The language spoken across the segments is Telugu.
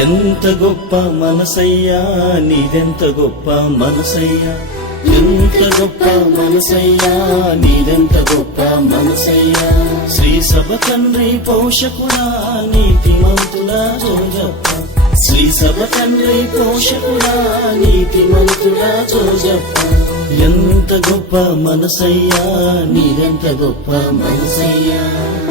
ఎంత గొప్ప మనసయ్యా నీదెంత గొప్ప మనసయ్యా. ఎంత గొప్ప మనసయ్యా నీదెంత గొప్ప మనసయ్యా. శ్రీ సభ తండ్రి పోషకుడా నీతిమంతుడా జోజప్ప. శ్రీ సభ తండ్రి పోషకుడా నీతిమంతుడా జోజప్ప. ఎంత గొప్ప మనసయ్యా నీదెంత గొప్ప మనసయ్యా.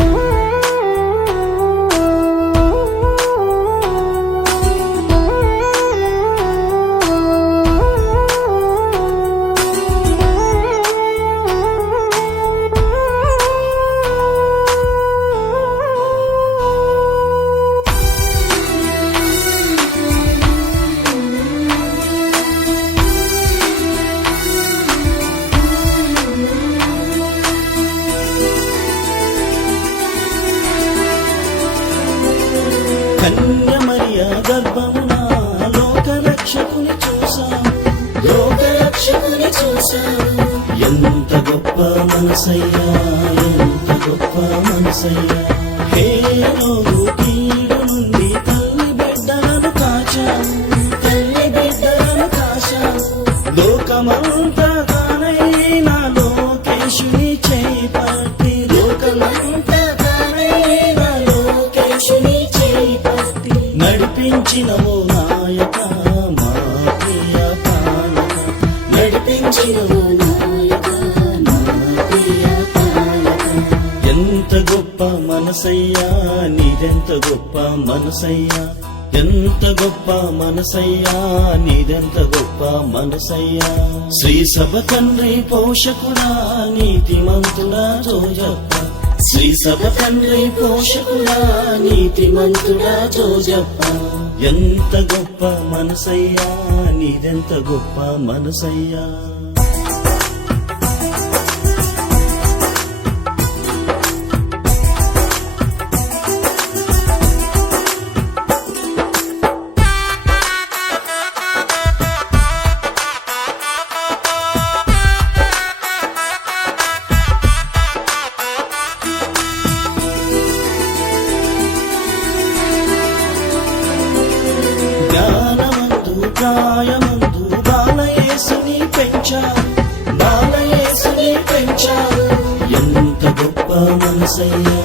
కన్యమరియ గర్భమున లోక రక్షకుని చూశాను లోక రక్షకుని చూశాను ఎంత గొప్ప మనసయ్యా ఎంత గొప్ప మనసయ్యా. హేలోను కీడు నుండి తల్లి బిడ్డలను కాచావు తల్లి బిడ్డలను కాచావు లోకమంతా నడిపించినవో నాయక మా ప్రియ పాలక. నడిపించినవో నాయక మా ప్రియ పాలక. ఎంత గొప్ప మనసయ్యా నీదెంత గొప్ప మనసయ్యా. ఎంత గొప్ప మనసయ్యా నీదెంత గొప్ప మనసయ్యా. శ్రీ సభ తండ్రి పోషకుడా నీతిమంతుడా జోజప్ప. శ్రీ సభ తండ్రి పోషకుడా నీతిమంతుడా జోజప్ప. ఎంత గొప్ప మనసయ్యా నీదెంత గొప్ప మనసయ్యా. అధ్యాయముందు బాలయేసుని పెంచారు బాలయేసుని పెంచారు ఎంత గొప్ప మనసయ్యా